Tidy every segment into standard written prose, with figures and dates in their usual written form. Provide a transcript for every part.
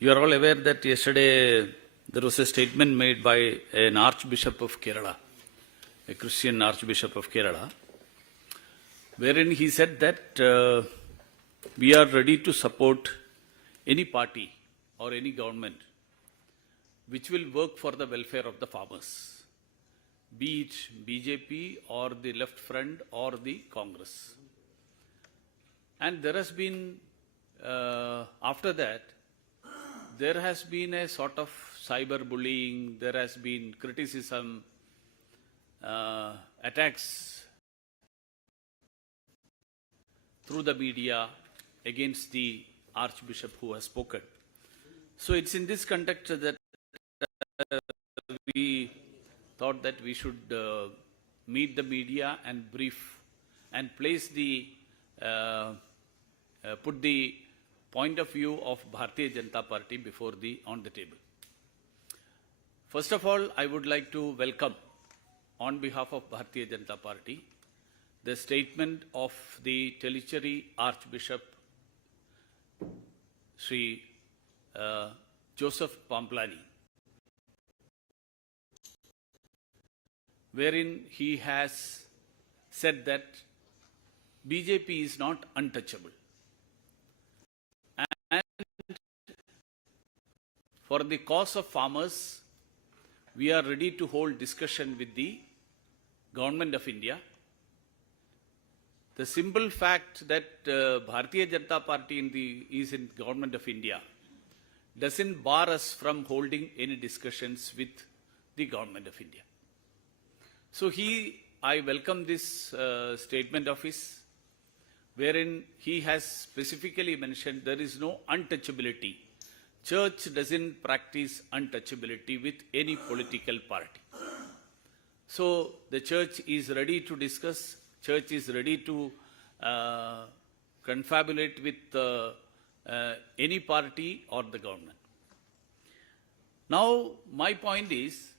You are all aware that yesterday there was a statement made by an Archbishop of Kerala, a Christian Archbishop of Kerala, wherein he said that we are ready to support any party or any government which will work for the welfare of the farmers, be it BJP or the Left Front or the Congress. And there has been, after that, there has been a sort of cyberbullying, there has been criticism, attacks through the media against the Archbishop who has spoken. So it's in this context that we thought that we should meet the media and brief and place the, put the point of view of Bharatiya Janata Party on the table. First of all, I would like to welcome on behalf of Bharatiya Janata Party the statement of the Tellicherry Archbishop Sri Joseph Pamplani, wherein he has said that BJP is not untouchable. And for the cause of farmers, we are ready to hold discussion with the Government of India. The simple fact that Bharatiya Janata Party is in Government of India doesn't bar us from holding any discussions with the Government of India. So I welcome this statement of his, wherein he has specifically mentioned there is no untouchability. Church doesn't practice untouchability with any political party. So the church is ready to discuss, church is ready to confabulate with any party or the government. Now, my point is,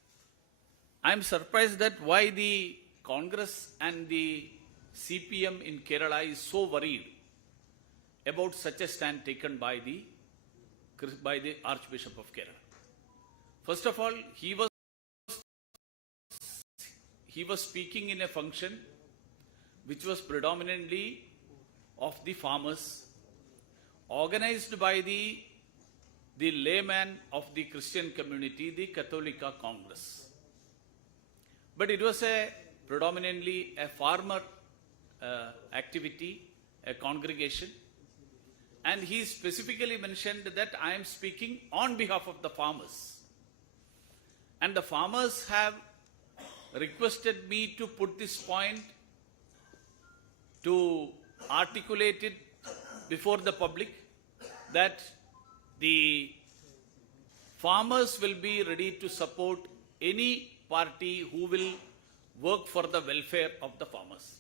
I am surprised that why the Congress and the CPM in Kerala is so worried about such a stand taken by the Archbishop of Kerala. First of all, he was speaking in a function which was predominantly of the farmers, organized by the layman of the Christian community, the Catholica Congress. But it was predominantly a farmer activity, a congregation. And he specifically mentioned that I am speaking on behalf of the farmers. And the farmers have requested me to put this point, to articulate it before the public, that the farmers will be ready to support any party who will work for the welfare of the farmers.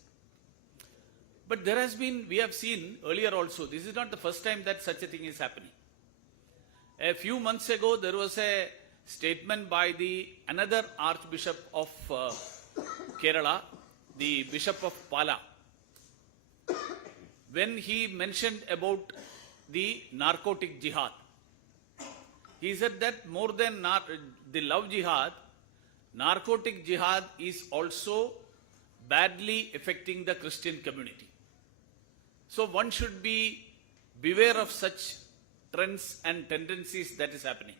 But there has been, we have seen earlier also, this is not the first time that such a thing is happening. A few months ago, there was a statement by another Archbishop of Kerala, the Bishop of Pala, when he mentioned about the narcotic jihad. He said that more than the love jihad, narcotic jihad is also badly affecting the Christian community. So one should beware of such trends and tendencies that is happening.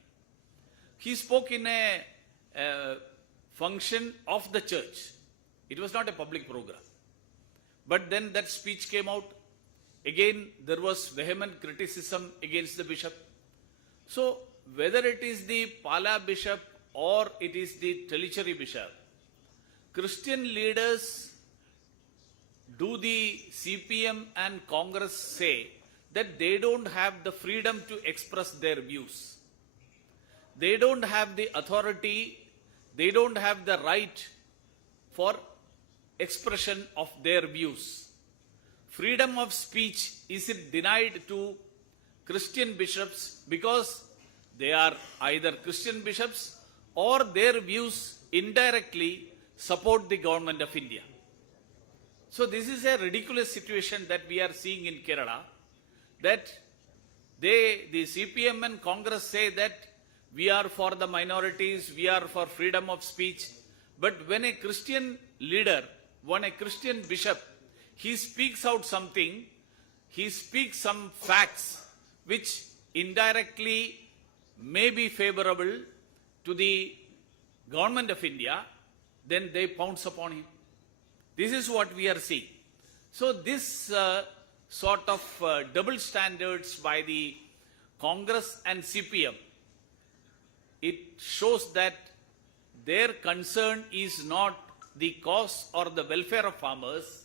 He spoke in a function of the church. It was not a public program. But then that speech came out. Again, there was vehement criticism against the bishop. So whether it is the Pala bishop or it is the Tellicherry bishop, Christian leaders, do the CPM and Congress say that they don't have the freedom to express their views. They don't have the authority, they don't have the right for expression of their views. Freedom of speech is denied to Christian bishops because they are either Christian bishops or their views indirectly support the Government of India. So this is a ridiculous situation that we are seeing in Kerala, that the CPM and Congress say that we are for the minorities, we are for freedom of speech. But when a Christian leader, when a Christian bishop, he speaks out something, he speaks some facts which indirectly may be favorable to the government of India, then they pounce upon him. This is what we are seeing. So this sort of double standards by the Congress and CPM, it shows that their concern is not the cause or the welfare of farmers,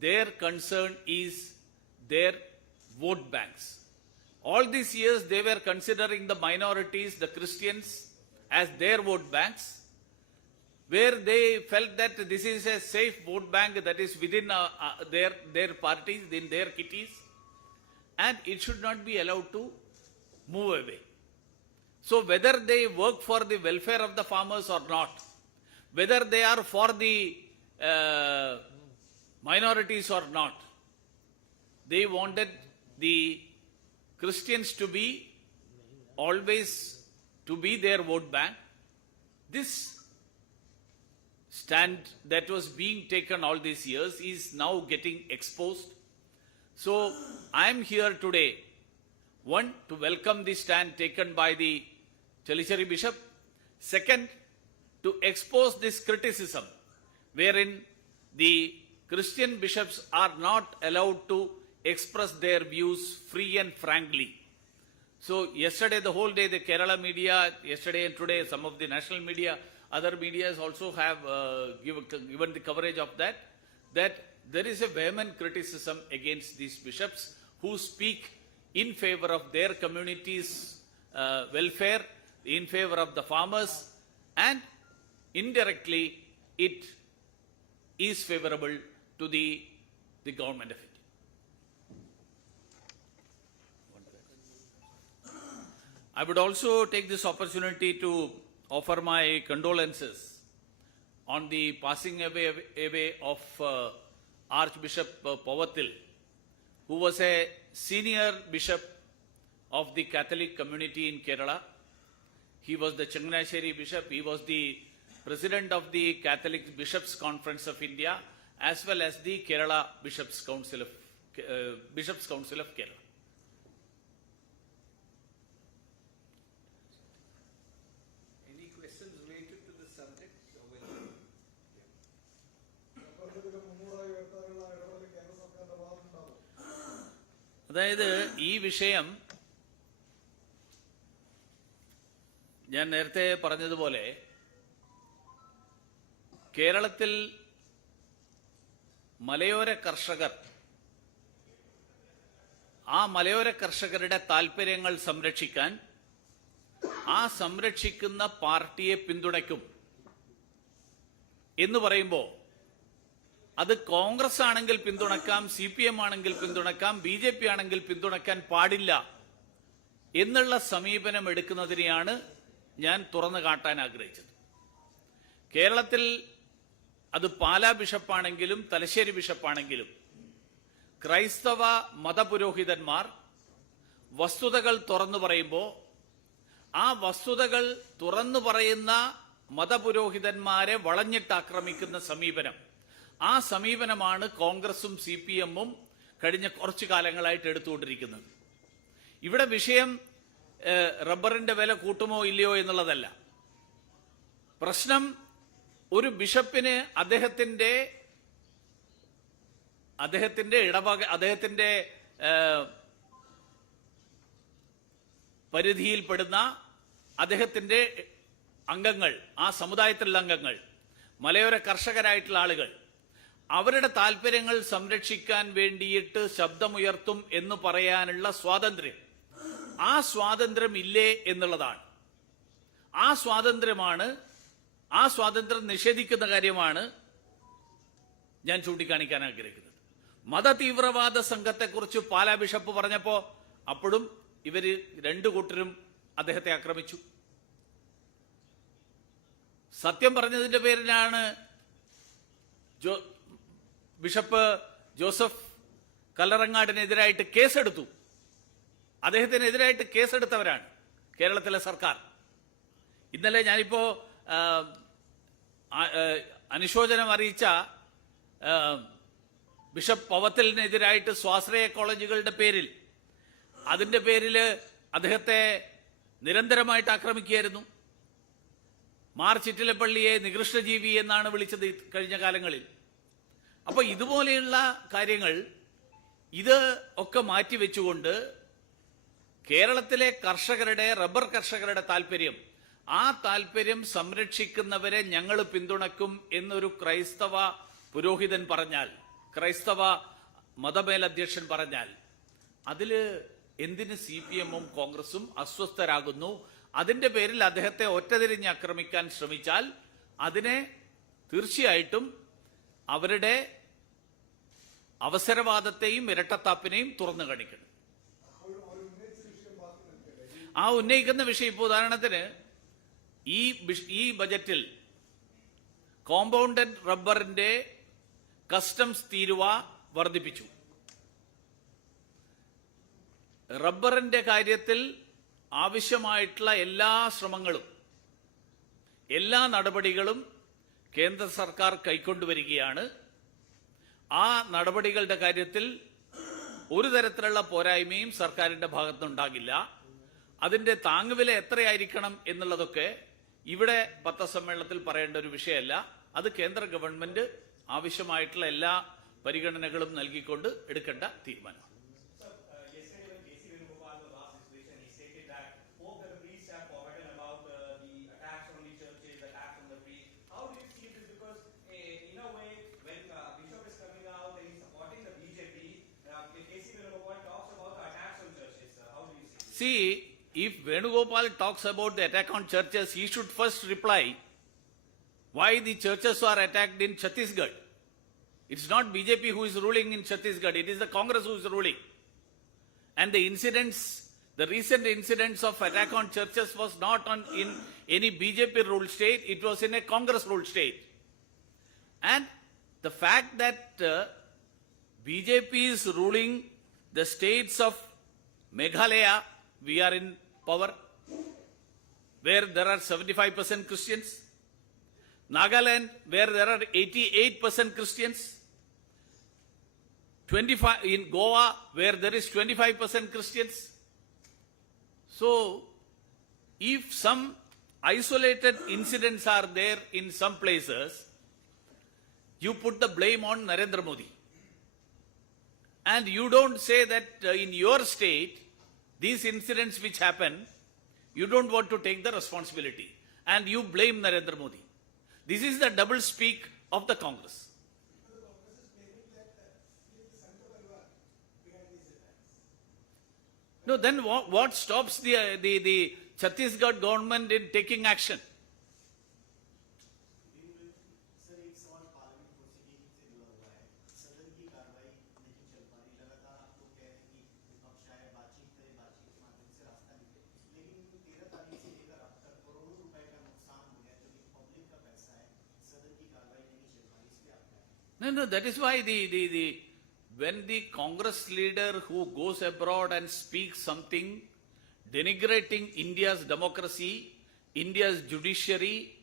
their concern is their vote banks. All these years they were considering the minorities, the Christians, as their vote banks, where they felt that this is a safe vote bank that is within their parties, in their kitties, and it should not be allowed to move away. So whether they work for the welfare of the farmers or not, whether they are for the minorities or not, they wanted the Christians to be always to be their vote bank. This stand that was being taken all these years is now getting exposed. So I am here today, one, to welcome the stand taken by the Chalichari Bishop. Second, to expose this criticism wherein the Christian bishops are not allowed to express their views free and frankly. So yesterday, the whole day, the Kerala media, yesterday and today, some of the national media, other medias also have given the coverage of that there is a vehement criticism against these bishops who speak in favor of their community's welfare, in favor of the farmers, and indirectly it is favorable to the government of India. I would also take this opportunity to offer my condolences on the passing away of Archbishop Pavathil, who was a senior bishop of the Catholic community in Kerala. He was the Changanasheri bishop. He was the president of the Catholic Bishops Conference of India, as well as the Kerala Bishops Council of Kerala. Any questions related to the subject? അതായത് ഈ വിഷയം ഞാൻ നേരത്തെ പറഞ്ഞതുപോലെ കേരളത്തിൽ മലയോര കർഷകർ ആ മലയോര കർഷകരുടെ താൽപര്യങ്ങൾ സംരക്ഷിക്കാൻ ആ സംരക്ഷിക്കുന്ന പാർട്ടിയെ പിന്തുണയ്ക്കും എന്ന് പറയുമ്പോൾ അത് കോൺഗ്രസ് ആണെങ്കിൽ പിന്തുണക്കാം, CPM ആണെങ്കിൽ പിന്തുണക്കാം, BJP ആണെങ്കിൽ പിന്തുണയ്ക്കാൻ പാടില്ല എന്നുള്ള സമീപനം എടുക്കുന്നതിനെയാണ് ഞാൻ തുറന്നു കാട്ടാൻ ആഗ്രഹിച്ചത്. കേരളത്തിൽ അത് പാലാ ബിഷപ്പാണെങ്കിലും തലശ്ശേരി ബിഷപ്പാണെങ്കിലും ക്രൈസ്തവ മതപുരോഹിതന്മാർ വസ്തുതകൾ തുറന്നു പറയുമ്പോൾ ആ വസ്തുതകൾ തുറന്നു പറയുന്ന മതപുരോഹിതന്മാരെ വളഞ്ഞിട്ട് ആക്രമിക്കുന്ന സമീപനം, ആ സമീപനമാണ് കോൺഗ്രസും CPM-ഉം കഴിഞ്ഞ കുറച്ചു കാലങ്ങളായിട്ട് എടുത്തുകൊണ്ടിരിക്കുന്നത്. ഇവിടെ വിഷയം റബ്ബറിന്റെ വില കൂട്ടുമോ ഇല്ലയോ എന്നുള്ളതല്ല. പ്രശ്നം ഒരു ബിഷപ്പിന് അദ്ദേഹത്തിന്റെ പരിധിയിൽപ്പെടുന്ന അദ്ദേഹത്തിന്റെ അംഗങ്ങൾ, ആ സമുദായത്തിലുള്ള അംഗങ്ങൾ, മലയോര കർഷകരായിട്ടുള്ള ആളുകൾ, അവരുടെ താല്പര്യങ്ങൾ സംരക്ഷിക്കാൻ വേണ്ടിയിട്ട് ശബ്ദമുയർത്തും എന്ന് പറയാനുള്ള സ്വാതന്ത്ര്യം, ആ സ്വാതന്ത്ര്യം ഇല്ലേ എന്നുള്ളതാണ്. ആ സ്വാതന്ത്ര്യം നിഷേധിക്കുന്ന കാര്യമാണ് ഞാൻ ചൂണ്ടിക്കാണിക്കാൻ ആഗ്രഹിക്കുന്നത്. മതതീവ്രവാദ സംഘത്തെക്കുറിച്ച് പാലാ ബിഷപ്പ് പറഞ്ഞപ്പോൾ അപ്പോഴും ഇവര് രണ്ടു കൂട്ടരും അദ്ദേഹത്തെ ആക്രമിച്ചു. സത്യം പറഞ്ഞതിന്റെ പേരിലാണ് ബിഷപ്പ് ജോസഫ് കല്ലറങ്ങാടിനെതിരായിട്ട് കേസെടുത്തു. അദ്ദേഹത്തിനെതിരായിട്ട് കേസെടുത്തവരാണ് കേരളത്തിലെ സർക്കാർ. ഇന്നലെ ഞാനിപ്പോ അനുശോചനം അറിയിച്ച ബിഷപ്പ് പവത്തലിനെതിരായിട്ട് സ്വാശ്രയ കോളേജുകളുടെ പേരിൽ അതിന്റെ പേരിൽ അദ്ദേഹത്തെ നിരന്തരമായിട്ട് ആക്രമിക്കുകയായിരുന്നു. മാർ ചിറ്റിലപ്പള്ളിയെ നികൃഷ്ടജീവി എന്നാണ് വിളിച്ചത് കഴിഞ്ഞ കാലങ്ങളിൽ. അപ്പൊ ഇതുപോലെയുള്ള കാര്യങ്ങൾ ഇത് ഒക്കെ മാറ്റിവെച്ചുകൊണ്ട് കേരളത്തിലെ കർഷകരുടെ, റബ്ബർ കർഷകരുടെ താല്പര്യം, ആ താല്പര്യം സംരക്ഷിക്കുന്നവരെ ഞങ്ങൾ പിന്തുണക്കും എന്നൊരു ക്രൈസ്തവ പുരോഹിതൻ പറഞ്ഞാൽ, ക്രൈസ്തവ മതമേലധ്യക്ഷൻ പറഞ്ഞാൽ, അതില് എന്തിന് CPM-ഉം കോൺഗ്രസും അസ്വസ്ഥരാകുന്നു? അതിന്റെ പേരിൽ അദ്ദേഹത്തെ ഒറ്റതിരിഞ്ഞ് ആക്രമിക്കാൻ ശ്രമിച്ചാൽ അതിനെ തീർച്ചയായിട്ടും അവരുടെ അവസരവാദത്തെയും ഇരട്ടത്താപ്പിനെയും തുറന്നു കാണിക്കണം. ആ ഉന്നയിക്കുന്ന വിഷയം, ഇപ്പോൾ ഉദാഹരണത്തിന് ഈ ബജറ്റിൽ കോമ്പൗണ്ടഡ് റബ്ബറിന്റെ കസ്റ്റംസ് തീരുവ വർദ്ധിപ്പിച്ചു. റബ്ബറിന്റെ കാര്യത്തിൽ ആവശ്യമായിട്ടുള്ള എല്ലാ ശ്രമങ്ങളും, എല്ലാ നടപടികളും കേന്ദ്ര സർക്കാർ കൈക്കൊണ്ടുവരികയാണ്. ആ നടപടികളുടെ കാര്യത്തിൽ ഒരു തരത്തിലുള്ള പോരായ്മയും സർക്കാരിന്റെ ഭാഗത്തുനിന്നുണ്ടാകില്ല. അതിന്റെ താങ്ങുവില എത്രയായിരിക്കണം എന്നുള്ളതൊക്കെ ഇവിടെ പത്രസമ്മേളനത്തിൽ പറയേണ്ട ഒരു വിഷയമല്ല. അത് കേന്ദ്ര ഗവൺമെന്റ് ആവശ്യമായിട്ടുള്ള എല്ലാ പരിഗണനകളും നൽകിക്കൊണ്ട് എടുക്കേണ്ട തീരുമാനം. See, if Venugopal talks about the attack on churches, he should first reply why the churches are attacked in Chhattisgarh. It's not BJP who is ruling in Chhattisgarh, it is the Congress who is ruling. And the incidents, the recent incidents of attack on churches was not in any BJP ruled state, it was in a Congress ruled state. And the fact that BJP is ruling the states of Meghalaya, we are in power, where there are 75% Christians. Nagaland, where there are 88% Christians. 25 in Goa, where there is 25% Christians. So, if some isolated incidents are there in some places, you put the blame on Narendra Modi. And you don't say that in your state, these incidents which happen, you don't want to take the responsibility. And you blame Narendra Modi. This is the double speak of the Congress. No, then what stops the Chhattisgarh government in taking action? No, that is why when the Congress leader who goes abroad and speaks something denigrating India's democracy, India's judiciary,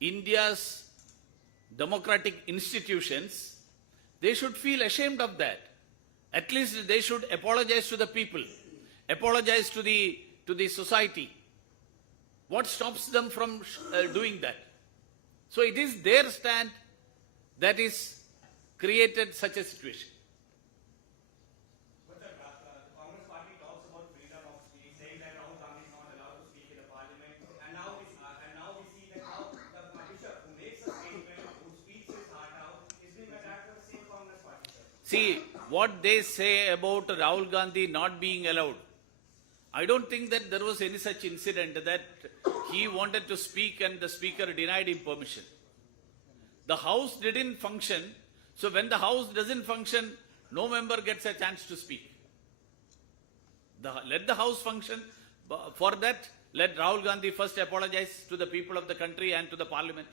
India's democratic institutions, they should feel ashamed of that. At least they should apologize to the people, apologize to the society. What stops them from doing that? So it is their stand that is created such a situation. But the Congress party talks about freedom of speech, saying that Rahul Gandhi is not allowed to speak in the parliament, and now we see that how the bishop who makes a statement, who speaks his heart out, is being attacked by the same Congress party. See, what they say about Rahul Gandhi not being allowed, I don't think that there was any such incident that he wanted to speak and the speaker denied him permission. The House didn't function. So when the House doesn't function, no member gets a chance to speak. Let the House function. For that, let Rahul Gandhi first apologize to the people of the country and to the Parliament.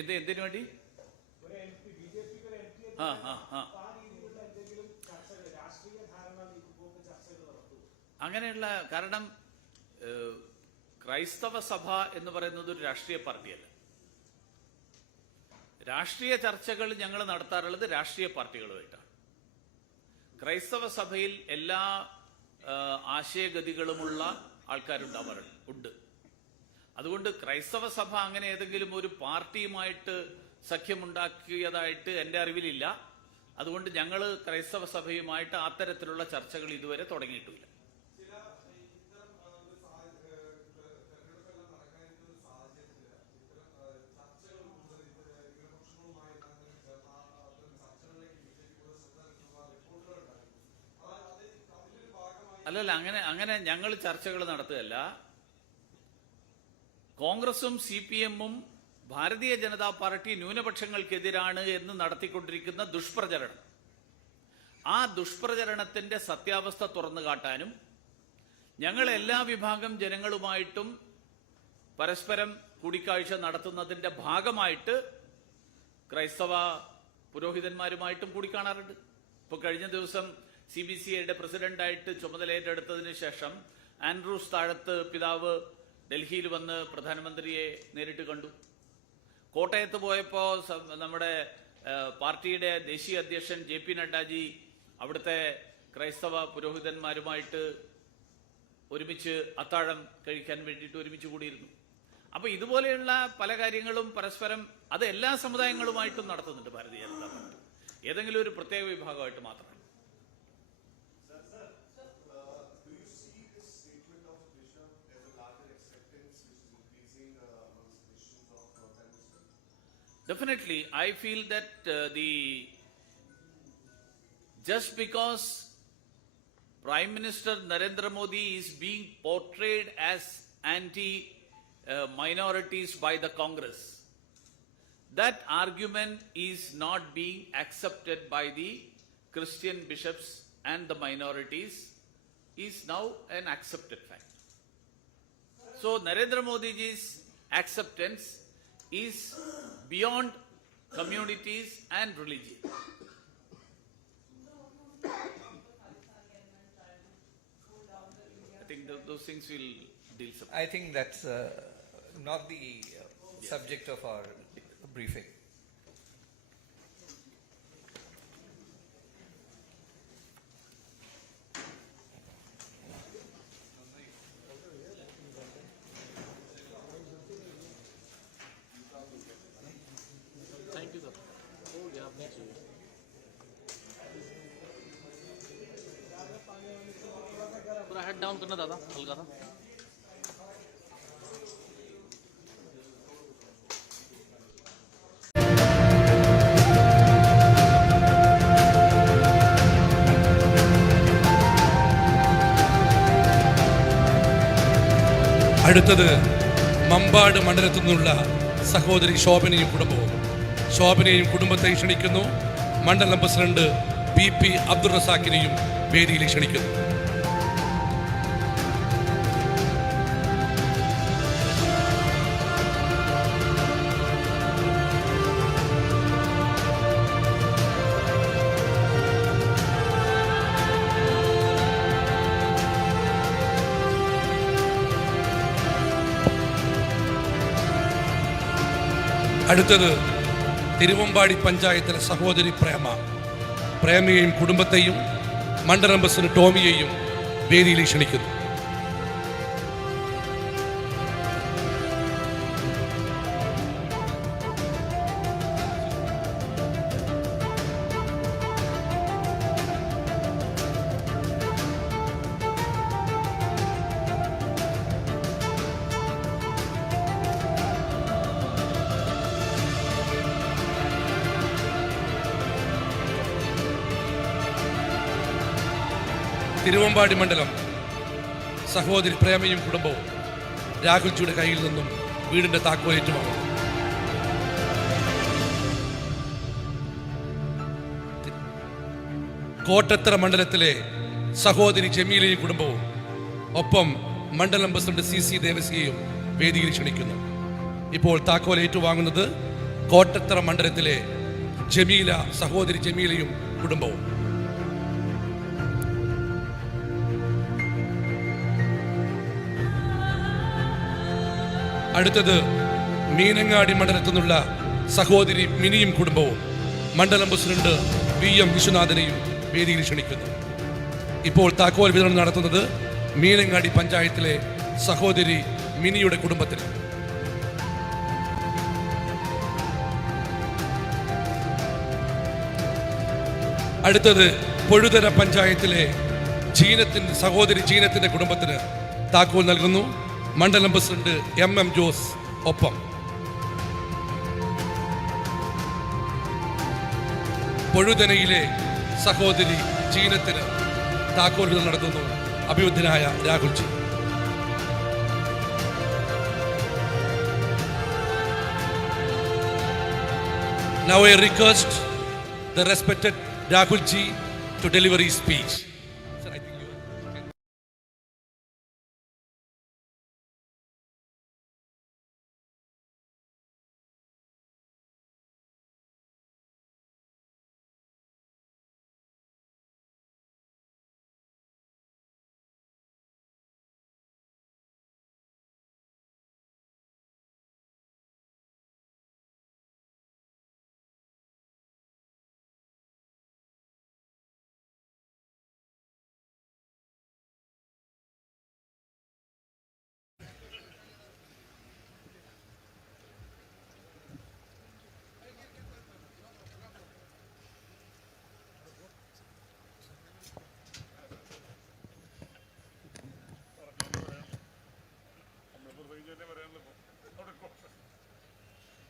എന്തിനു വേണ്ടി? ആ ആ ആ അങ്ങനെയുള്ള, കാരണം ക്രൈസ്തവ സഭ എന്ന് പറയുന്നത് ഒരു രാഷ്ട്രീയ പാർട്ടിയല്ല. രാഷ്ട്രീയ ചർച്ചകൾ ഞങ്ങൾ നടത്താറുള്ളത് രാഷ്ട്രീയ പാർട്ടികളുമായിട്ടാണ്. ക്രൈസ്തവ സഭയിൽ എല്ലാ ആശയഗതികളുമുള്ള ആൾക്കാരുണ്ടാവാറുണ്ട്. അതുകൊണ്ട് ക്രൈസ്തവ സഭ അങ്ങനെ ഏതെങ്കിലും ഒരു പാർട്ടിയുമായിട്ട് സഖ്യമുണ്ടാക്കിയതായിട്ട് എൻ്റെ അറിവിലില്ല. അതുകൊണ്ട് ഞങ്ങൾ ക്രൈസ്തവ സഭയുമായിട്ട് അത്തരത്തിലുള്ള ചർച്ചകൾ ഇതുവരെ തുടങ്ങിയിട്ടില്ല. അല്ലല്ല, അങ്ങനെ ഞങ്ങൾ ചർച്ചകൾ നടത്തുകയല്ല. കോൺഗ്രസും CPM-ഉം ഭാരതീയ ജനതാ പാർട്ടി ന്യൂനപക്ഷങ്ങൾക്കെതിരാണ് എന്ന് നടത്തിക്കൊണ്ടിരിക്കുന്ന ദുഷ്പ്രചരണം, ആ ദുഷ്പ്രചരണത്തിന്റെ സത്യാവസ്ഥ തുറന്നു കാട്ടാനും ഞങ്ങൾ എല്ലാ വിഭാഗം ജനങ്ങളുമായിട്ടും പരസ്പരം കൂടിക്കാഴ്ച നടത്തുന്നതിന്റെ ഭാഗമായിട്ട് ക്രൈസ്തവ പുരോഹിതന്മാരുമായിട്ടും കൂടിക്കാണാറുണ്ട്. ഇപ്പോൾ കഴിഞ്ഞ ദിവസം CBCIയുടെ പ്രസിഡന്റായിട്ട് ചുമതലയേറ്റെടുത്തതിന് ശേഷം ആൻഡ്രൂസ് താഴത്ത് പിതാവ് ഡൽഹിയിൽ വന്ന് പ്രധാനമന്ത്രിയെ നേരിട്ട് കണ്ടു. കോട്ടയത്ത് പോയപ്പോൾ നമ്മുടെ പാർട്ടിയുടെ ദേശീയ അധ്യക്ഷൻ JP നഡ്ഡാജി അവിടുത്തെ ക്രൈസ്തവ പുരോഹിതന്മാരുമായിട്ട് ഒരുമിച്ച് അത്താഴം കഴിക്കാൻ വേണ്ടിയിട്ട് ഒരുമിച്ച് കൂടിയിരുന്നു. അപ്പൊ ഇതുപോലെയുള്ള പല കാര്യങ്ങളും പരസ്പരം അത് എല്ലാ സമുദായങ്ങളുമായിട്ടും നടത്തുന്നുണ്ട് ഭാരതീയ ജനതാ പാർട്ടി, ഏതെങ്കിലും ഒരു പ്രത്യേക വിഭാഗമായിട്ട് മാത്രമല്ല. Definitely, I feel that just because Prime Minister Narendra Modi is being portrayed as anti-minorities by the Congress, that argument is not being accepted by the Christian bishops and the minorities is now an accepted fact. So Narendra Modi's acceptance is beyond communities and religion. I think those things will deal separately. I think that's not the subject of our briefing. Thank you, sir. Oh, yeah, thank you. पूरा head down करना दादा, हल्का सा. അടുത്തത് മമ്പാട് മണ്ഡലത്തിൽ നിന്നുള്ള സഹോദരി ശോഭനയും കുടുംബവും. ശോഭനയും കുടുംബത്തെയും ക്ഷണിക്കുന്നു. മണ്ഡലം പ്രസിഡന്റ് BP അബ്ദുൾ റസാഖിനെയും വേദിയിൽ ക്ഷണിക്കുന്നു. അടുത്തത് തിരുവമ്പാടി പഞ്ചായത്തിലെ സഹോദരി പ്രേമയെയും കുടുംബത്തെയും മണ്ഡലം പ്രസിഡന്റ് ടോമിയെയും വേദിയിൽ ക്ഷണിക്കുന്നു. തിരുവമ്പാടി മണ്ഡലം സഹോദരി പ്രേമയും കുടുംബവും രാഹുൽജിയുടെ കയ്യിൽ നിന്നും വീടിന്റെ താക്കോൽ ഏറ്റുവാങ്ങും. കോട്ടത്തറ മണ്ഡലത്തിലെ സഹോദരി ജമീലയും കുടുംബവും ഒപ്പം മണ്ഡലം പ്രസിഡന്റ് CC ദേവസിയെയും വേദിയിൽ ക്ഷണിക്കുന്നു. ഇപ്പോൾ താക്കോൽ ഏറ്റുവാങ്ങുന്നത് കോട്ടത്തറ മണ്ഡലത്തിലെ ജമീല, സഹോദരി ജമീലയും കുടുംബവും. അടുത്തത് മീനങ്ങാടി മണ്ഡലത്തിൽ നിന്നുള്ള സഹോദരി മിനിയും കുടുംബവും. മണ്ഡലം പ്രസിഡന്റ് VM വിശ്വനാഥനെയും വേദിയിൽ ക്ഷണിക്കുന്നു. ഇപ്പോൾ താക്കോൽ വിതരണം നടത്തുന്നത് മീനങ്ങാടി പഞ്ചായത്തിലെ സഹോദരി മിനിയുടെ കുടുംബത്തിന്. അടുത്തത് പൊഴുതര പഞ്ചായത്തിലെ സഹോദരി ജീനത്തിന്റെ കുടുംബത്തിന് താക്കോൽ നൽകുന്നു. മണ്ഡലം പ്രസിഡന്റ് MM ജോസ് ഒപ്പം. പൊഴുതനയിലെ സഹോദരി ജീനത്തിന് താക്കോൽ വിതരണം നടത്തുന്നു അഭിവൃദ്ധനായ Rahulji. Now I request the respected Rahulji to deliver his speech. Sir, I think you are...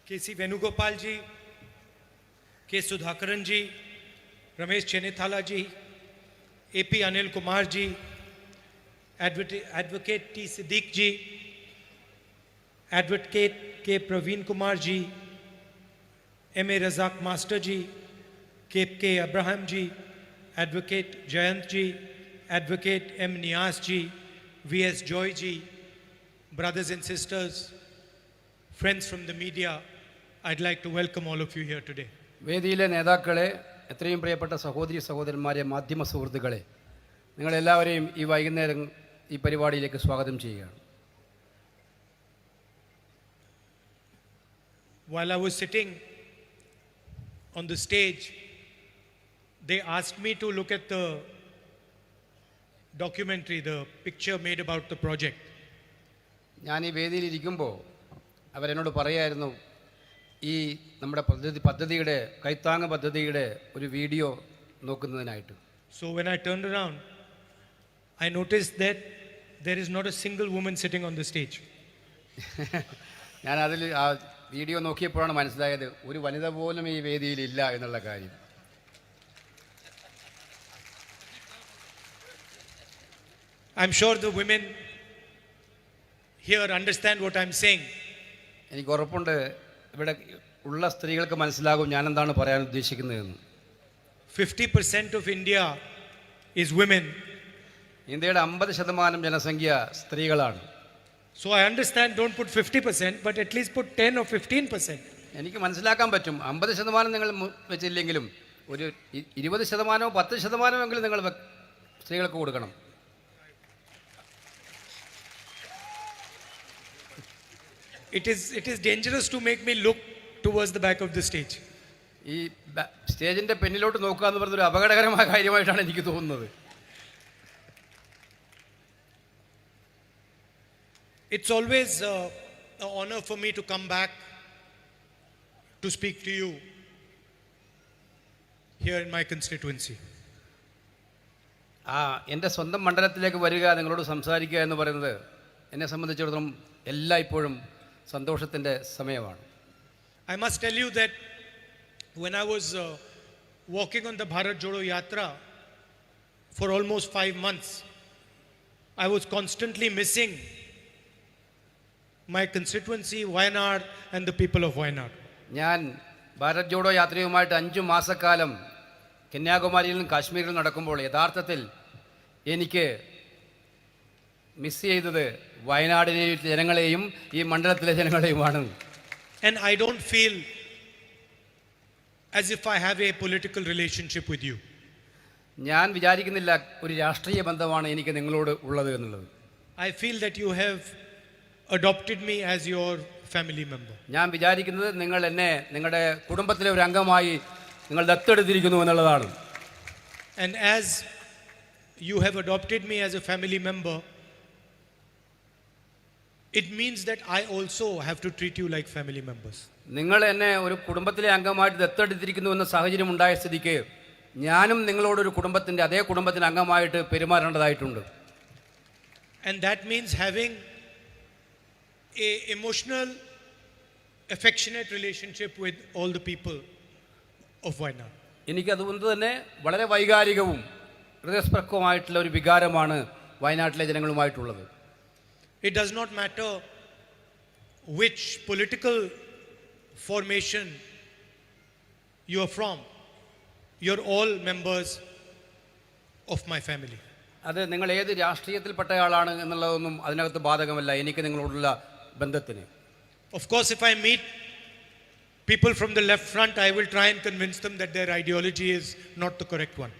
KC Venugopal ji, K. Sudhakaran ji, Ramesh Chenithala ji, AP Anil Kumar ji, Advocate T. Siddiq ji, Advocate K. Praveen Kumar ji, M.A. Razak Master ji, K. Abraham ji, Advocate Jayant ji, Advocate M. Nias ji, V.S. Joy ji, brothers and sisters, friends from the media, I'd like to welcome all of you here today. വേദിയിലെ നേതാക്കളെ, എത്രയും പ്രിയപ്പെട്ട സഹോദരന്മാരെ, മാധ്യമ സുഹൃത്തുക്കളെ, നിങ്ങളെല്ലാവരെയും ഈ വൈകുന്നേരം ഈ പരിപാടിയിലേക്ക് സ്വാഗതം ചെയ്യുകയാണ്. While I was sitting on the stage, they asked me to look at the documentary, the picture made about the project. ഞാൻ ഈ വേദിയിലിരിക്കുമ്പോൾ അവരെന്നോട് പറയായിരുന്നു, ഈ നമ്മുടെ പദ്ധതിയുടെ കൈത്താങ്ങ് പദ്ധതിയുടെ ഒരു വീഡിയോ നോക്കുന്നതിനായിട്ട്. So when I turned around, I noticed that there is not a single woman sitting on the stage. ഞാൻ അതിൽ ആ വീഡിയോ നോക്കിയപ്പോഴാണ് മനസ്സിലായത്, ഒരു വനിത പോലും ഈ വേദിയിലില്ല എന്നുള്ള കാര്യം. I'm sure the women here understand what I'm saying. എനിക്ക് ഉറപ്പുണ്ട് ഇവിടെ ഉള്ള സ്ത്രീകൾക്ക് മനസ്സിലാകും ഞാൻ എന്താണ് പറയാൻ ഉദ്ദേശിക്കുന്നതെന്ന്. 50% of India is women. ഇന്ത്യയുടെ 50% ജനസംഖ്യ സ്ത്രീകളാണ്. So I understand, don't put 50%, but at least put 10 or 15%. എനിക്ക് മനസ്സിലാക്കാൻ പറ്റും, 50% നിങ്ങൾ വെച്ചില്ലെങ്കിലും ഒരു 20%, 10% നിങ്ങൾ സ്ത്രീകൾക്ക് കൊടുക്കണം. It is dangerous to make me look towards the back of the stage. ഈ സ്റ്റേജിന്റെ പിന്നിലോട്ട് നോക്കുക എന്ന് പറഞ്ഞൊരു അപകടകരമായ കാര്യമായിട്ടാണ് എനിക്ക് തോന്നുന്നത്. It's always an honor for me to come back to speak to you here in my constituency. എൻ്റെ സ്വന്തം മണ്ഡലത്തിലേക്ക് വരിക, നിങ്ങളോട് സംസാരിക്കുക എന്ന് പറയുന്നത് എന്നെ സംബന്ധിച്ചിടത്തോളം എല്ലായ്പ്പോഴും സന്തോഷത്തിൻ്റെ സമയമാണ്. I must tell you that when I was walking on the Bharat Jodo Yatra for almost 5 months, I was constantly missing my constituency, Wayanad, and the people of Wayanad. ഞാൻ ഭാരത് ജോഡോ യാത്രയുമായിട്ട് 5 മാസക്കാലം കന്യാകുമാരിയിലും കാശ്മീരിലും നടക്കുമ്പോൾ യഥാർത്ഥത്തിൽ എനിക്ക് മിസ് ചെയ്തത് വയനാടിലെ ജനങ്ങളെയും ഈ മണ്ഡലത്തിലെ ജനങ്ങളെയുമാണ്. And I don't feel as if I have a political relationship with you. ഞാൻ വിചാരിക്കുന്നില്ല ഒരു രാഷ്ട്രീയ ബന്ധമാണ് എനിക്ക് നിങ്ങളോട് ഉള്ളത് എന്നുള്ളത്. I feel that you have adopted me as your family member. ഞാൻ വിചാരിക്കുന്നത് നിങ്ങൾ എന്നെ നിങ്ങളുടെ കുടുംബത്തിലെ ഒരു അംഗമായി നിങ്ങൾ ദത്തെടുത്തിരിക്കുന്നു എന്നുള്ളതാണ്. And as you have adopted me as a family member, it means that I also have to treat you like family members. നിങ്ങൾ എന്നെ ഒരു കുടുംബത്തിലെ അംഗമായിട്ട് ദത്തെടുത്തിരിക്കുന്നു എന്ന സാഹചര്യം ഉണ്ടായ സ്ഥിതിക്ക് ഞാനും നിങ്ങളോടൊരു കുടുംബത്തിൻ്റെ അതേ കുടുംബത്തിൻ്റെ അംഗമായിട്ട് പെരുമാറേണ്ടതായിട്ടുണ്ട്. And that means having a emotional, affectionate relationship with all the people of Wayanad. എനിക്കതുകൊണ്ട് തന്നെ വളരെ വൈകാരികവും ഹൃദയസ്പർശവുമായിട്ടുള്ള ഒരു വികാരമാണ് വയനാട്ടിലെ ജനങ്ങളുമായിട്ടുള്ളത്. It does not matter which political formation you are from. You're all members of my family. അത് നിങ്ങൾ ഏത് രാഷ്ട്രീയത്തിൽപ്പെട്ടയാളാണ് എന്നുള്ളതൊന്നും അതിനകത്ത് ബാധകമല്ല എനിക്ക് നിങ്ങളോടുള്ള ബന്ധത്തിന്. Of course, if I meet people from the left front, I will try and convince them that their ideology is not the correct one.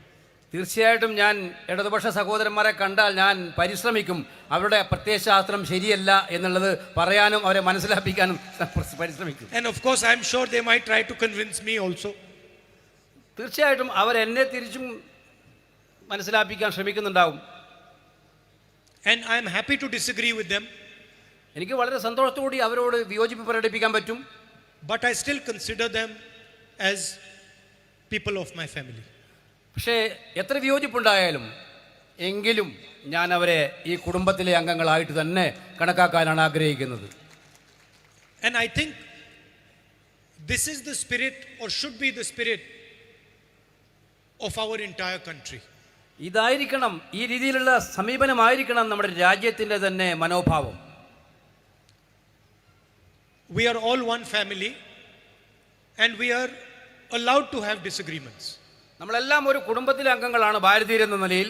തീർച്ചയായിട്ടും ഞാൻ ഇടതുപക്ഷ സഹോദരന്മാരെ കണ്ടാൽ ഞാൻ പരിശ്രമിക്കും അവരുടെ പ്രത്യയശാസ്ത്രം ശരിയല്ല എന്നുള്ളത് പറയാനും അവരെ മനസ്സിലാപ്പിക്കാനും പരിശ്രമിക്കും. And of course, I'm sure they might try to convince me also. തീർച്ചയായിട്ടും അവരെന്നെ തിരിച്ചും മനസ്സിലാപ്പിക്കാൻ ശ്രമിക്കുന്നുണ്ടാവും. And I'm happy to disagree with them. എനിക്ക് വളരെ സന്തോഷത്തോടെ അവരോട് വിയോജിപ്പ് പ്രകടിപ്പിക്കാൻ പറ്റും. But I still consider them as people of my family. പക്ഷേ എത്ര വിയോജിപ്പുണ്ടായാലും എങ്കിലും ഞാൻ അവരെ ഈ കുടുംബത്തിലെ അംഗങ്ങളായിട്ട് തന്നെ കണക്കാക്കാനാണ് ആഗ്രഹിക്കുന്നത്. And I think this is the spirit, or should be the spirit, of our entire country. ഇതായിരിക്കണം, ഈ രീതിയിലുള്ള സമീപനമായിരിക്കണം നമ്മുടെ രാജ്യത്തിൻ്റെ തന്നെ മനോഭാവം. We are all one family and we are allowed to have disagreements. നമ്മളെല്ലാം ഒരു കുടുംബത്തിലെ അംഗങ്ങളാണ് ഭാരതീയരെന്ന നിലയിൽ.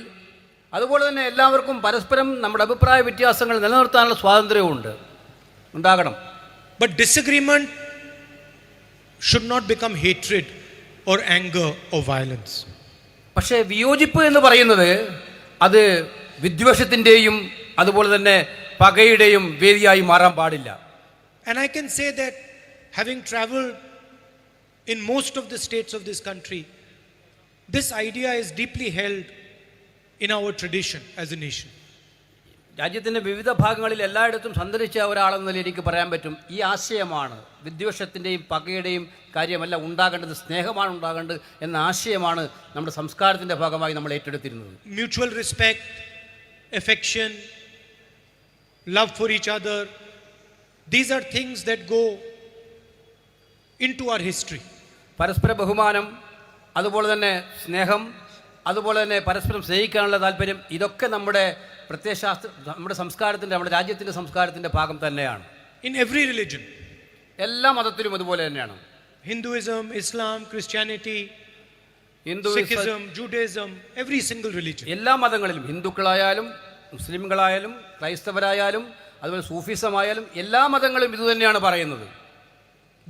അതുപോലെ തന്നെ എല്ലാവർക്കും പരസ്പരം നമ്മുടെ അഭിപ്രായ വ്യത്യാസങ്ങൾ നിലനിർത്താനുള്ള സ്വാതന്ത്ര്യമുണ്ട്, ഉണ്ടാകണം. But disagreement should not become hatred or anger or violence. പക്ഷേ വിയോജിപ്പ് എന്ന് പറയുന്നത് അത് വിദ്വേഷത്തിൻ്റെയും അതുപോലെ തന്നെ പകയുടെയും വേദിയായി മാറാൻ പാടില്ല. And I can say that having traveled in most of the states of this country, this idea is deeply held in our tradition as a nation. രാജ്യത്തിൻ്റെ വിവിധ ഭാഗങ്ങളിൽ എല്ലായിടത്തും സന്ദർശിച്ച ഒരാളെന്ന നിലയിൽ എനിക്ക് പറയാൻ പറ്റും, ഈ ആശയമാണ് വിദ്വേഷത്തിൻ്റെയും പകയുടെയും കാര്യമല്ല ഉണ്ടാകേണ്ടത്, സ്നേഹമാണ് ഉണ്ടാകേണ്ടത് എന്ന ആശയമാണ് നമ്മുടെ സംസ്കാരത്തിൻ്റെ ഭാഗമായി നമ്മൾ ഏറ്റെടുത്തിരുന്നത്. Mutual respect, affection, love for each other, these are things that go into our history. പരസ്പര ബഹുമാനം, അതുപോലെ തന്നെ സ്നേഹം, അതുപോലെ തന്നെ പരസ്പരം സ്നേഹിക്കാനുള്ള താല്പര്യം, ഇതൊക്കെ നമ്മുടെ നമ്മുടെ സംസ്കാരത്തിൻ്റെ, നമ്മുടെ രാജ്യത്തിൻ്റെ സംസ്കാരത്തിൻ്റെ ഭാഗം തന്നെയാണ്. In every religion, എല്ലാ മതത്തിലും അതുപോലെ തന്നെയാണ്. Hinduism, Islam, Christianity, Sikhism, Judaism, every single religion. എല്ലാ മതങ്ങളിലും, ഹിന്ദുക്കളായാലും മുസ്ലിംകളായാലും ക്രൈസ്തവരായാലും അതുപോലെ സൂഫിസമായാലും എല്ലാ മതങ്ങളും ഇതുതന്നെയാണ് പറയുന്നത്.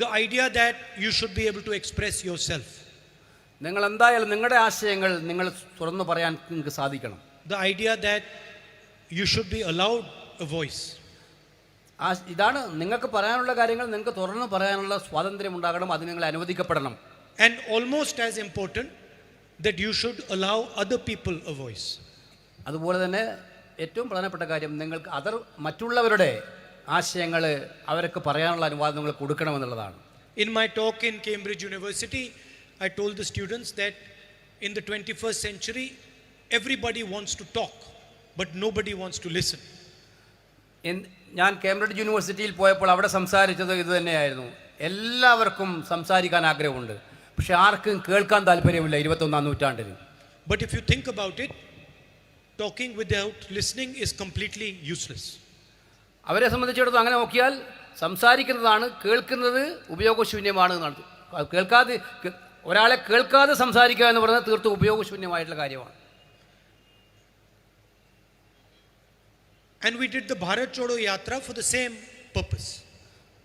The idea that you should be able to express yourself. നിങ്ങൾ എന്തായാലും നിങ്ങളുടെ ആശയങ്ങൾ നിങ്ങൾ തുറന്നു പറയാൻ നിങ്ങൾക്ക് സാധിക്കണം. The idea that you should be allowed a voice. ഇതാണ് നിങ്ങൾക്ക് പറയാനുള്ള കാര്യങ്ങൾ നിങ്ങൾക്ക് തുറന്നു പറയാനുള്ള സ്വാതന്ത്ര്യം ഉണ്ടാകണം, അത് നിങ്ങൾ അനുവദിക്കപ്പെടണം. And almost as important, that you should allow other people a voice. അതുപോലെ തന്നെ ഏറ്റവും പ്രധാനപ്പെട്ട കാര്യം, നിങ്ങൾക്ക് മറ്റുള്ളവരുടെ ആശയങ്ങൾ അവർക്ക് പറയാനുള്ള അനുവാദം നിങ്ങൾ കൊടുക്കണമെന്നുള്ളതാണ്. In my talk in Cambridge University, I told the students that in the 21st century, everybody wants to talk, but nobody wants to listen. ഞാൻ കേംബ്രിഡ്ജ് യൂണിവേഴ്സിറ്റിയിൽ പോയപ്പോൾ അവിടെ സംസാരിച്ചത് ഇത് തന്നെയായിരുന്നു. എല്ലാവർക്കും സംസാരിക്കാൻ ആഗ്രഹമുണ്ട്, പക്ഷെ ആർക്കും കേൾക്കാൻ താല്പര്യമില്ല 21ാം നൂറ്റാണ്ടിൽ. But if you think about it, talking without listening is completely useless. അവരെ സംബന്ധിച്ചിടത്തോളം അങ്ങനെ നോക്കിയാൽ സംസാരിക്കുന്നതാണ്, കേൾക്കുന്നത് ഉപയോഗശൂന്യമാണ് എന്നാണ്. ഒരാളെ കേൾക്കാതെ സംസാരിക്കുക എന്ന് പറയുന്നത് തീർത്തും ഉപയോഗശൂന്യമായിട്ടുള്ള കാര്യമാണ്. And we did the Bharat Jodo Yatra for the same purpose.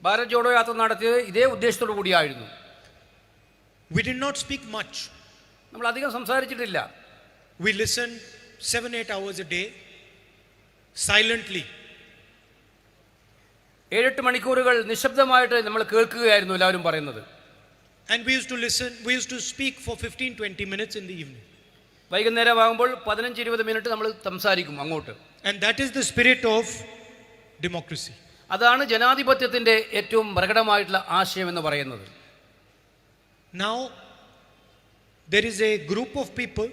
Bharat ജോഡോ യാത്ര നടത്തിയത് ഇതേ ഉദ്ദേശത്തോടു കൂടിയായിരുന്നു. We did not speak much. നമ്മൾ അധികം സംസാരിച്ചിട്ടില്ല. We listened 7-8 hours a day, silently. 7-8 മണിക്കൂറുകൾ നിശബ്ദമായിട്ട് നമ്മൾ കേൾക്കുകയായിരുന്നു എല്ലാവരും പറയുന്നത്. And we used to listen, we used to speak for 15-20 minutes in the evening. വൈകുന്നേരമാകുമ്പോൾ 15-20 മിനിറ്റ് നമ്മൾ സംസാരിക്കും അങ്ങോട്ട്. And that is the spirit of democracy. അതാണ് ജനാധിപത്യത്തിൻ്റെ ഏറ്റവും പ്രകടമായിട്ടുള്ള ആശയം എന്ന് പറയുന്നത്. Now, there is a group of people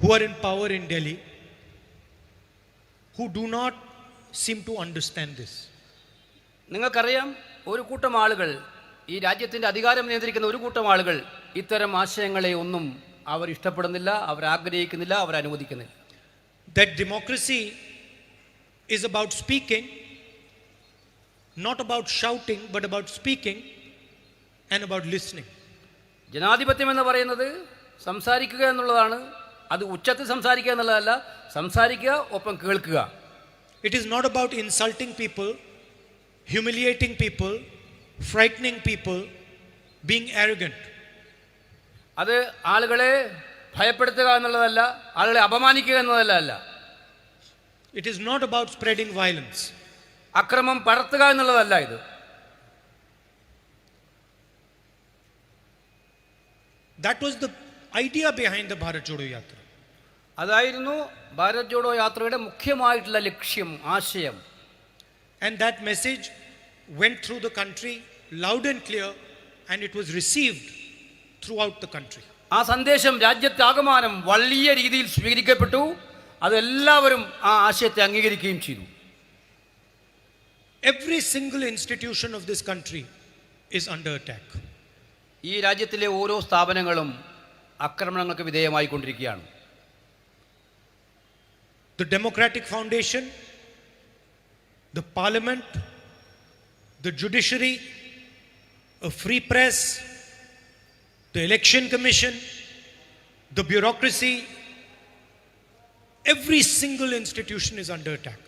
who are in power in Delhi who do not seem to understand this. നിങ്ങൾക്കറിയാം, ഒരു കൂട്ടം ആളുകൾ, ഈ രാജ്യത്തിൻ്റെ അധികാരം നിയന്ത്രിക്കുന്ന ഒരു കൂട്ടം ആളുകൾ ഇത്തരം ആശയങ്ങളെ ഒന്നും അവർ ഇഷ്ടപ്പെടുന്നില്ല, അവർ ആഗ്രഹിക്കുന്നില്ല, അവർ അനുവദിക്കുന്നില്ല. That democracy is about speaking, not about shouting, but about speaking and about listening. ജനാധിപത്യം എന്ന് പറയുന്നത് സംസാരിക്കുക എന്നുള്ളതാണ്. അത് ഉച്ചത്തിൽ സംസാരിക്കുക എന്നുള്ളതല്ല, സംസാരിക്കുക ഒപ്പം കേൾക്കുക. It is not about insulting people, humiliating people, frightening people, being arrogant. അത് ആളുകളെ ഭയപ്പെടുത്തുക എന്നുള്ളതല്ല, ആളുകളെ അപമാനിക്കുക എന്നതല്ല. It is not about spreading violence. അക്രമം പടർത്തുക എന്നുള്ളതല്ല ഇത്. That was the idea behind the Bharat Jodo Yatra. അതായിരുന്നു ഭാരത് ജോഡോ യാത്രയുടെ മുഖ്യമായിട്ടുള്ള ലക്ഷ്യം, ആശയം. And that message went through the country loud and clear, and it was received throughout the country. ആ സന്ദേശം രാജ്യത്താകമാനം വലിയ രീതിയിൽ സ്വീകരിക്കപ്പെട്ടു. അതെല്ലാവരും ആ ആശയത്തെ അംഗീകരിക്കുകയും ചെയ്തു. Every single institution of this country is under attack. ഈ രാജ്യത്തിലെ ഓരോ സ്ഥാപനങ്ങളും ആക്രമണങ്ങൾക്ക് വിധേയമായിക്കൊണ്ടിരിക്കുകയാണ്. The Democratic Foundation, the Parliament, the Judiciary, a free press, the Election Commission, the bureaucracy, every single institution is under attack.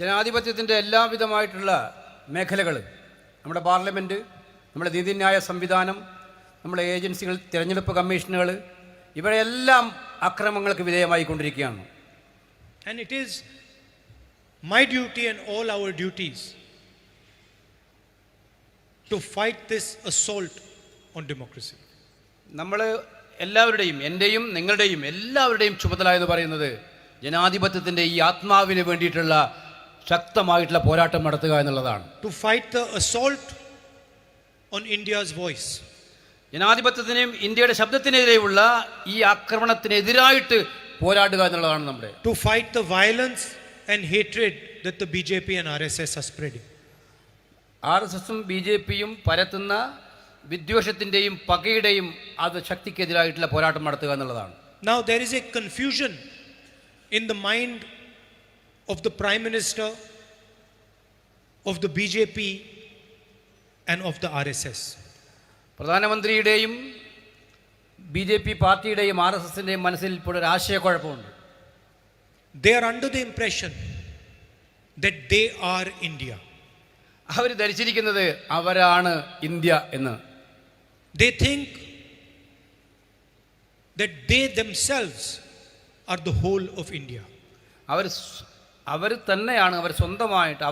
ജനാധിപത്യത്തിൻ്റെ എല്ലാവിധമായിട്ടുള്ള മേഖലകൾ, നമ്മുടെ പാർലമെൻറ്റ്, നമ്മുടെ നീതിന്യായ സംവിധാനം, നമ്മുടെ ഏജൻസികൾ, തിരഞ്ഞെടുപ്പ് കമ്മീഷനുകൾ, ഇവയെല്ലാം അക്രമങ്ങൾക്ക് വിധേയമായിക്കൊണ്ടിരിക്കുകയാണ്. And it is my duty and all our duties to fight this assault on democracy. നമ്മൾ എല്ലാവരുടെയും, എൻ്റെയും നിങ്ങളുടെയും എല്ലാവരുടെയും ചുമതല എന്ന് പറയുന്നത് ജനാധിപത്യത്തിൻ്റെ ഈ ആത്മാവിന് വേണ്ടിയിട്ടുള്ള ശക്തമായിട്ടുള്ള പോരാട്ടം നടത്തുക എന്നുള്ളതാണ്. To fight the assault on India's voice. ജനാധിപത്യത്തിനെയും ഇന്ത്യയുടെ ശബ്ദത്തിനെതിരെയുള്ള ഈ ആക്രമണത്തിനെതിരായിട്ട് പോരാടുക എന്നുള്ളതാണ് നമ്മുടെ. To fight the violence and hatred that the BJP and RSS are spreading. RSSും BJPയും പരത്തുന്ന വിദ്വേഷത്തിൻ്റെയും പകയുടെയും അത് ശക്തിക്കെതിരായിട്ടുള്ള പോരാട്ടം നടത്തുക എന്നുള്ളതാണ്. Now there is a confusion in the mind of the Prime Minister, of the BJP and of the RSS. പ്രധാനമന്ത്രിയുടെയും BJP പാർട്ടിയുടെയും RSSൻ്റെയും മനസ്സിൽ ഇപ്പോൾ ഒരു ആശയക്കുഴപ്പമുണ്ട്. They are under the impression that they are India. അവർ ധരിച്ചിരിക്കുന്നത് അവരാണ് ഇന്ത്യ എന്ന്. They think that they themselves are the whole of India. അവർ തന്നെയാണ്, അവർ സ്വന്തമായിട്ട്